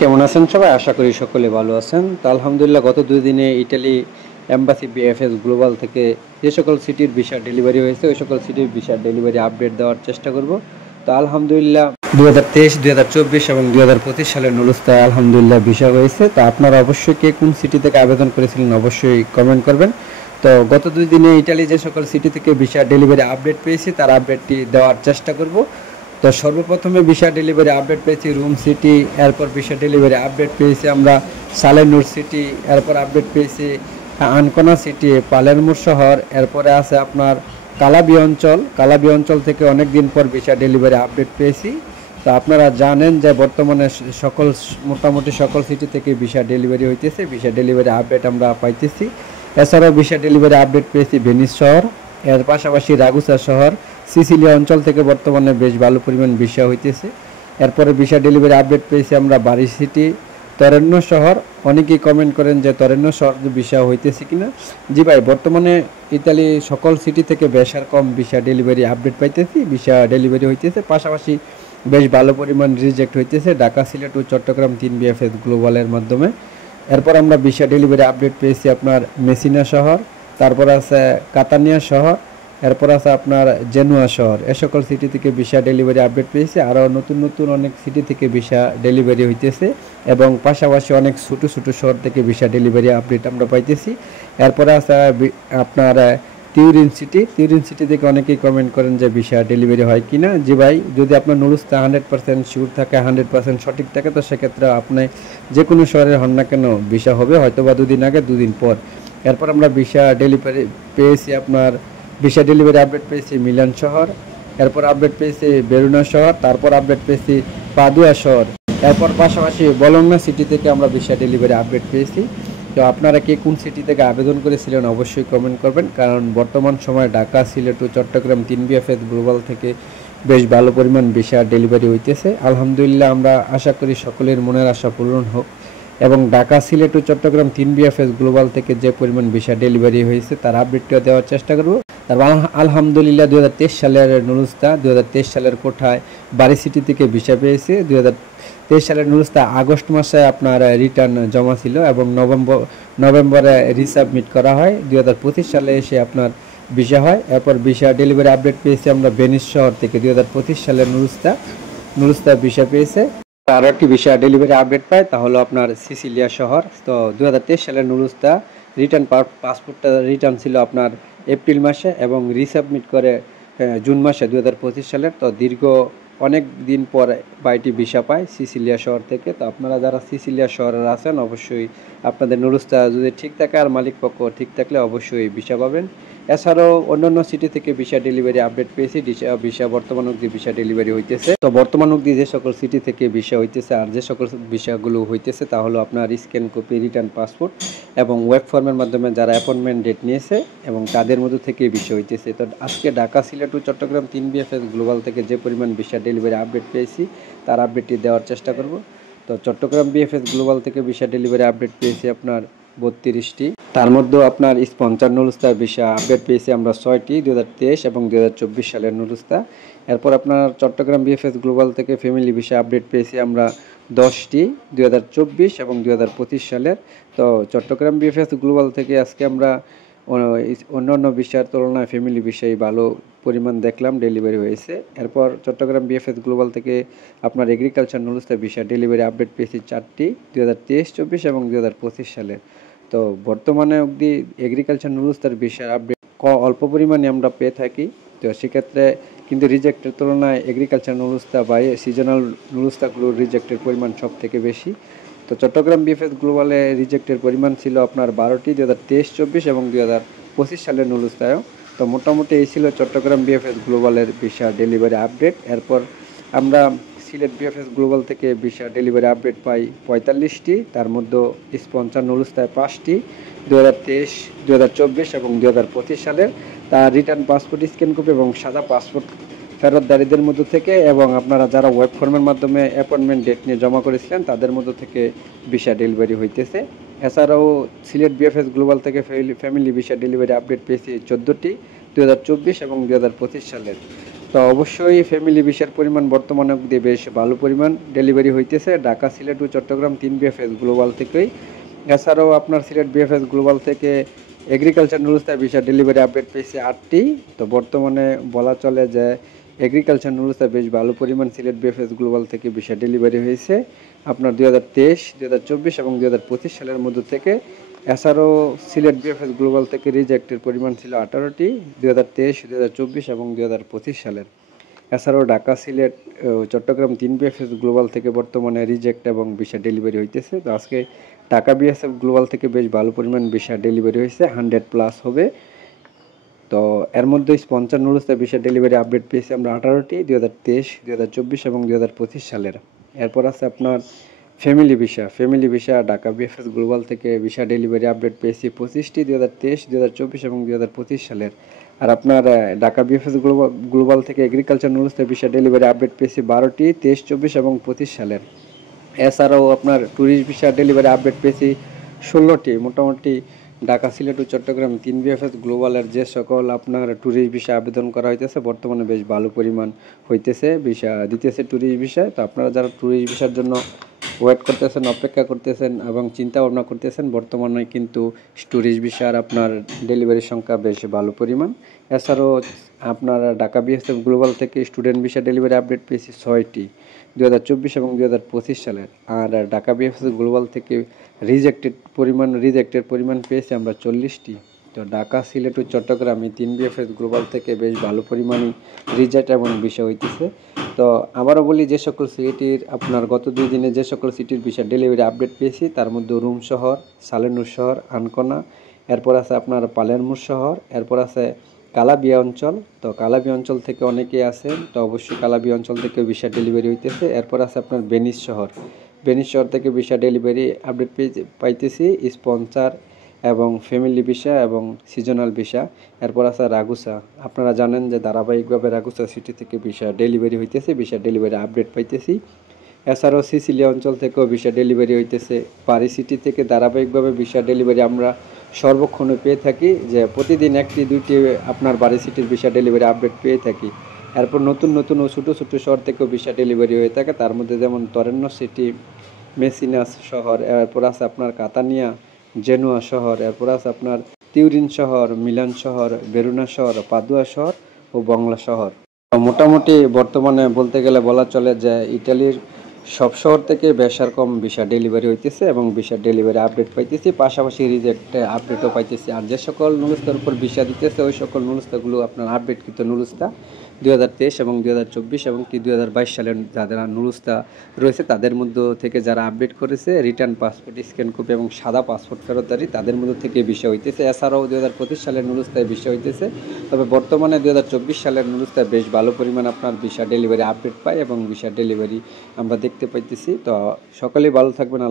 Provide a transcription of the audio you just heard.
কেমন আছেন সবাই? আশা করি সকলে ভালো আছেন। তো আলহামদুলিল্লাহ গত ২ দিনে ইটালি এম্বাসি বিএফএস গ্লোবাল থেকে যে সকল সিটির ভিসা ডেলিভারি হয়েছে ওই সকল সিটির ভিসা ডেলিভারি আপডেট দেওয়ার চেষ্টা করব। তো আলহামদুলিল্লাহ ২০২৩, ২০২৪ এবং ২০২৫ সালের নুরুস্তায় আলহামদুলিল্লাহ ভিসা হয়েছে। তো আপনারা অবশ্যই কে কোন সিটি থেকে আবেদন করেছিলেন অবশ্যই কমেন্ট করবেন। তো গত ২ দিনে ইটালি যে সকল সিটি থেকে ভিসা ডেলিভারি আপডেট পেয়েছি তার আপডেটটি দেওয়ার চেষ্টা করব। তো সর্বপ্রথমে ভিসা ডেলিভারি আপডেট পেয়েছি রুম সিটি, এরপর ভিসা ডেলিভারি আপডেট পেয়েছি আমরা সালেনুর সিটি, এরপর আপডেট পেয়েছি আনকোনা সিটি, পালেরমো শহর, এরপরে আছে আপনার কালাবি অঞ্চল থেকে অনেক দিন পর ভিসা ডেলিভারি আপডেট পেয়েছি। তো আপনারা জানেন যে বর্তমানে মোটামুটি সকল সিটি থেকে ভিসা ডেলিভারি হইতেছে, ভিসা ডেলিভারি আপডেট আমরা পাইতেছি। এছাড়াও ভিসা ডেলিভারি আপডেট পেয়েছি ভেনিস শহর, এর পাশাপাশি রাগুসা শহর, সিসিলিয়া অঞ্চল থেকে বর্তমানে বেশ ভালো পরিমাণ ভিসা হইতেছে। এরপরে ভিসা ডেলিভারি আপডেট পেয়েছি আমরা বারি সিটি, তরেন্ন শহর। অনেকেই কমেন্ট করেন যে তরেন্ন শহর ভিসা হইতেছে কিনা। জি ভাই, বর্তমানে ইতালি সকল সিটি থেকে বেশ আর কম ভিসা ডেলিভারি আপডেট পাইতেছি, ভিসা ডেলিভারি হইতেছে। পাশাপাশি বেশ ভালো পরিমাণ রিজেক্ট হইতেছে ঢাকা, সিলেট ও চট্টগ্রাম 3 বিএফএস গ্লোবালের মাধ্যমে। এরপর আমরা ভিসা ডেলিভারি আপডেট পেয়েছি আপনার মেসিনা শহর, তারপর আছে কাতানিয়া শহর, এরপর আছে আপনার জেনুয়া শহর। এ সকল সিটি থেকে ভিসা ডেলিভারি আপডেট পেয়েছে। আরও নতুন নতুন অনেক সিটি থেকে ভিসা ডেলিভারি হইতেছে এবং পাশাপাশি অনেক ছোটো ছোটো শহর থেকে ভিসা ডেলিভারি আপডেট আমরা পাইতেছি। এরপরে আছে আপনার তিউরিন সিটি থেকে অনেকেই কমেন্ট করেন যে ভিসা ডেলিভারি হয় কি না। জি ভাই, যদি আপনার নুরুস্তা 100% শিওর থাকে, 100% সঠিক থাকে, তো সেক্ষেত্রে আপনি যে কোনো শহরের হন না কেন ভিসা হবে, হয়তো বা 2 দিন আগে 2 দিন পর। এরপর আমরা ভিসা ডেলিভারি পেয়েছি আপনার ভিসা ডেলিভারি আপডেট পেয়েছি মিলান শহর, এরপর আপডেট পেয়েছি বেরুনা শহর, তারপর আপডেট পেয়েছি পাদুয়া শহর, এরপর পাশাপাশি বলংনা সিটি থেকে আমরা ভিসা ডেলিভারি আপডেট পেয়েছি। তো আপনারা কে কোন সিটি থেকে আবেদন করেছিলেন অবশ্যই কমেন্ট করবেন, কারণ বর্তমান সময়ে ঢাকা, সিলেট ও চট্টগ্রাম 3 বিএফএস গ্লোবাল থেকে বেশ ভালো পরিমাণ ভিসা ডেলিভারি হইতেছে। আলহামদুলিল্লাহ আমরা আশা করি সকলের মনের আশা পূরণ হোক এবং ঢাকা, সিলেট ও চট্টগ্রাম 3 বিএফএস গ্লোবাল থেকে যে পরিমাণ ভিসা ডেলিভারি হয়েছে তার আপডেটটা দেওয়ার চেষ্টা করব। তারপর আলহামদুলিল্লাহ 2023 সালের নুরুস্তা 2023 সালের কোঠায় বারি সিটি থেকে ভিসা পেয়েছে। 2023 সালের নুরুস্তা আগস্ট মাসে আপনার রিটার্ন জমা ছিল এবং নভেম্বরে রিসাবমিট করা হয়। 2025 সালে এসে আপনার ভিসা হয়। এরপর ভিসা ডেলিভারি আপডেট পেয়েছি আমরা ভেনিস শহর থেকে। 2025 সালের নুরুস্তা ভিসা পেয়েছে। আরও একটি ভিসা ডেলিভারি আপডেট পায়, তা হলো আপনার সিসিলিয়া শহর। তো 2023 সালের নুরুস্তা রিটার্ন পাসপোর্টটা রিটার্ন ছিল আপনার এপ্রিল মাসে এবং রিসাবমিট করে জুন মাসে 2025 সালের। তো দীর্ঘ অনেক দিন পর বাইটি ভিসা পায় সিসিলিয়া শহর থেকে। তো আপনারা যারা সিসিলিয়া শহরের আছেন অবশ্যই আপনাদের নুরুস্তা যদি ঠিক থাকে আর মালিক পক্ষ ঠিক থাকলে অবশ্যই ভিসা পাবেন। এছাড়াও অন্যান্য সিটি থেকে ভিসা ডেলিভারি আপডেট পেয়েছি। ভিসা বর্তমান অবধি ভিসা ডেলিভারি হইতেছে। তো বর্তমান অবধি যে সকল সিটি থেকে ভিসা হইতেছে আর যে সকল ভিসাগুলো হইতেছে তা হলো আপনার স্ক্যান কপি, রিটার্ন পাসপোর্ট এবং ওয়েব ফর্মের মাধ্যমে যারা অ্যাপয়েন্টমেন্ট ডেট নিয়েছে এবং তাদের মধ্যে থেকে ভিসা হইতেছে। তো আজকে ঢাকা, সিলেট ও চট্টগ্রাম 3 বিএফএস গ্লোবাল থেকে যে পরিমাণ ভিসা ডেলিভারি আপডেট পেয়েছি তার আপডেটটি দেওয়ার চেষ্টা করব। তো চট্টগ্রাম বিএফএস গ্লোবাল থেকে ভিসা ডেলিভারি আপডেট পেয়েছি আপনার 32টি। তার মধ্যেও আপনার স্পন্সর নুরুস্তার ভিসা আপডেট পেয়েছি আমরা 6টি, 2023 এবং 2024 সালের নুরুস্তা। এরপর আপনার চট্টগ্রাম বিএফএস গ্লোবাল থেকে ফ্যামিলি ভিসা আপডেট পেয়েছি আমরা 10টি, 2024 এবং 2025 সালের। তো চট্টগ্রাম বিএফএস গ্লোবাল থেকে আজকে আমরা অন্যান্য ভিসার তুলনায় ফ্যামিলি ভিসাই ভালো পরিমাণ দেখলাম ডেলিভারি হয়েছে। এরপর চট্টগ্রাম বিএফএস গ্লোবাল থেকে আপনার এগ্রিকালচার নুরুস্তা ভিসা ডেলিভারি আপডেট পেয়েছি 4টি, 2023, 24 এবং 2025 সালের। তো বর্তমানে অবধি এগ্রিকালচার নুরুস্তার ভিসার আপডেট অল্প পরিমাণে আমরা পেয়ে থাকি। তো সেক্ষেত্রে কিন্তু রিজেক্টের তুলনায় এগ্রিকালচার নুরুস্তা বা সিজনাল নুরুস্তাগুলোর রিজেক্টের পরিমাণ সব থেকে বেশি। তো চট্টগ্রাম বিএফএস গ্লোবালে রিজেক্টের পরিমাণ ছিল আপনার 12টি, 2023, 24 এবং 2025 সালের নুরুস্তায়ও। তো মোটামুটি এই ছিল চট্টগ্রাম বিএফএস গ্লোবালের ভিসা ডেলিভারি আপডেট। এরপর আমরা সিলেট বিএফএস গ্লোবাল থেকে ভিসা ডেলিভারি আপডেট পাই 45টি, তার মধ্যে স্পন্সর নুরুস্তায় 5টি, 2023, 2024 এবং 2025 সালের। তার রিটার্ন পাসপোর্ট স্ক্যান কপি এবং সাদা পাসপোর্ট ফেরতদারীদের মধ্য থেকে এবং আপনারা যারা ওয়েব ফর্মের মাধ্যমে অ্যাপয়েন্টমেন্ট ডেট নিয়ে জমা করেছিলেন তাদের মধ্য থেকে ভিসা ডেলিভারি হইতেছে। এছাড়াও সিলেট বিএফএস গ্লোবাল থেকে ফ্যামিলি ভিসা ডেলিভারি আপডেট পেয়েছি 14টি, 2024 এবং 2025 সালের। তো অবশ্যই ফ্যামিলি ভিসার পরিমাণ বর্তমানে অবধি বেশ ভালো পরিমাণ ডেলিভারি হইতেছে ঢাকা, সিলেট ও চট্টগ্রাম 3 বিএফএস গ্লোবাল থেকেই। এছাড়াও আপনার সিলেট বিএফএস গ্লোবাল থেকে এগ্রিকালচার নুরুস্তা ভিসা ডেলিভারি আপডেট পেয়েছে 8টি। তো বর্তমানে বলা চলে যে এগ্রিকালচার নুরুস্তা বেশ ভালো পরিমাণ সিলেট বিএফএস গ্লোবাল থেকে ভিসা ডেলিভারি হয়েছে আপনার 2023, 2024 এবং 2025 সালের মধ্যে থেকে। এছাড়াও সিলেট বিএফএস গ্লোবাল থেকে রিজেক্টের পরিমাণ ছিল 18টি 2023, 2024 এবং 2025 সালের। এছাড়াও ঢাকা, সিলেট, চট্টগ্রাম 3 বিএফএস গ্লোবাল থেকে বর্তমানে রিজেক্ট এবং ভিসা ডেলিভারি হইতেছে। তো আজকে ঢাকা বিএসএফ গ্লোবাল থেকে বেশ ভালো পরিমাণ ভিসা ডেলিভারি হয়েছে, 100+ হবে। তো এর মধ্যে স্পন্সর নুরুস্তা ভিসা ডেলিভারি আপডেট পেয়েছি আমরা 18টি 2023, 2024 এবং 2025 সালের। এরপর আছে আপনার family visa Dhaka BFS global থেকে ভিসা ডেলিভারি আপডেট পেয়েছি 25টি 2023, 2024 এবং 2025 সালের। আর আপনার ঢাকা বিএফএস গ্লোবাল থেকে এগ্রিকালচার নুরুস্তা ভিসা ডেলিভারি আপডেট পেয়েছি 12টি 23, 24 এবং 25 সালের। এছাড়াও আপনার ট্যুরিস্ট ভিসা ডেলিভারি আপডেট পেয়েছি 16টি। মোটামুটি ঢাকা, সিলেট ও চট্টগ্রাম 3 বিএফএস গ্লোবালের যে সকল আপনার ট্যুরিস্ট ভিসা আবেদন করা হইতেছে বর্তমানে বেশ ভালো পরিমাণ হইতেছে, ভিসা দিতেছে ট্যুরিস্ট ভিসায়। তো আপনারা যারা ট্যুরিস্ট ভিসার জন্য ওয়েট করতেছেন, অপেক্ষা করতেছেন এবং চিন্তা ভাবনা করতেছেন, বর্তমানে কিন্তু ট্যুরিস্ট ভিসার আপনার ডেলিভারির সংখ্যা বেশ ভালো পরিমাণ। এছাড়াও আপনার ঢাকা বিএসএফ গ্লোবাল থেকে স্টুডেন্ট ভিসা ডেলিভারি আপডেট পেয়েছি 6টি 2024 এবং 2025 সালের। আর ঢাকা বিএফএস গ্লোবাল থেকে রিজেক্টের পরিমাণ পেয়েছি আমরা 40টি। তো ঢাকা, সিলেট ও চট্টগ্রাম এই 3 বিএফএস গ্লোবাল থেকে বেশ ভালো পরিমাণই রিজেক্ট এবং ভিসা হইতেছে। তো আবারও বলি, যে সকল সিটির আপনার গত 2 দিনে যে সকল সিটির ভিসা ডেলিভারি আপডেট পেয়েছি তার মধ্যে রুম শহর, সালেনুর শহর, আনকোনা, এরপর আছে আপনার পালেরমুর শহর, এরপর আছে কালাবিয়া অঞ্চল। তো কালাবিয়া অঞ্চল থেকে অনেকেই আছেন, তো অবশ্যই কালাবিয়া অঞ্চল থেকে ভিসা ডেলিভারি হইতেছে। এরপর আছে আপনার বেনিস শহর থেকে ভিসা ডেলিভারি আপডেট পাইতেছি স্পন্সর এবং ফ্যামিলি ভিসা এবং সিজনাল ভিসা। এরপর আছে রাগুসা। আপনারা জানেন যে ধারাবাহিকভাবে রাগুসা সিটি থেকে ভিসা ডেলিভারি হইতেছে, ভিসা ডেলিভারি আপডেট পাইতেছি। এছাড়াও সিসিলিয়া অঞ্চল থেকেও ভিসা ডেলিভারি হইতেছে। পারি সিটি থেকে ধারাবাহিকভাবে ভিসা ডেলিভারি আমরা সর্বক্ষণে পেয়ে থাকি, যে প্রতিদিন 1-2টি আপনার বাড়ি সিটির ভিসা ডেলিভারি আপডেট পেয়ে থাকি। এরপর নতুন ও ছোটো শহর থেকেও ভিসা ডেলিভারি হয়ে থাকে, তার মধ্যে যেমন তরেন্ন সিটি, মেসিনাস শহর, এরপর আছে আপনার কাতানিয়া, জেনুয়া শহর, এরপর আছে আপনার তিউরিন শহর, মিলান শহর, বেরুনা শহর, পাদুয়া শহর ও বংলা শহর। মোটামুটি বর্তমানে বলতে গেলে বলা চলে যে ইটালির সব শহর থেকে বেশার কম ভিসা ডেলিভারি হইতেছে এবং ভিসা ডেলিভারি আপডেট পাইতেছি, পাশাপাশি রিজেক্ট আপডেটও পাইতেছি। আর যে সকল নুরুস্তার উপর ভিসা দিতেছে ওই সকল নুরুস্তাগুলো আপনার আপডেটকৃত নুরুস্তা 2023 এবং 2024 এবং 2022 সালের যাদের নুরুস্তা রয়েছে তাদের মধ্যে থেকে যারা আপডেট করেছে রিটার্ন পাসপোর্ট স্ক্যান কপি এবং সাদা পাসপোর্ট ফেরতদারি তাদের মধ্যে থেকে ভিসা হইতেছে। এছাড়াও 2025 সালের নুরুস্তায় ভিসা হইতেছে। তবে বর্তমানে 2024 সালের নুরুস্তায় বেশ ভালো পরিমাণ আপনার ভিসা ডেলিভারি আপডেট পায় এবং ভিসা ডেলিভারি আমরা দেখতে পাইতেছি। তো সকলেই ভালো থাকবেন।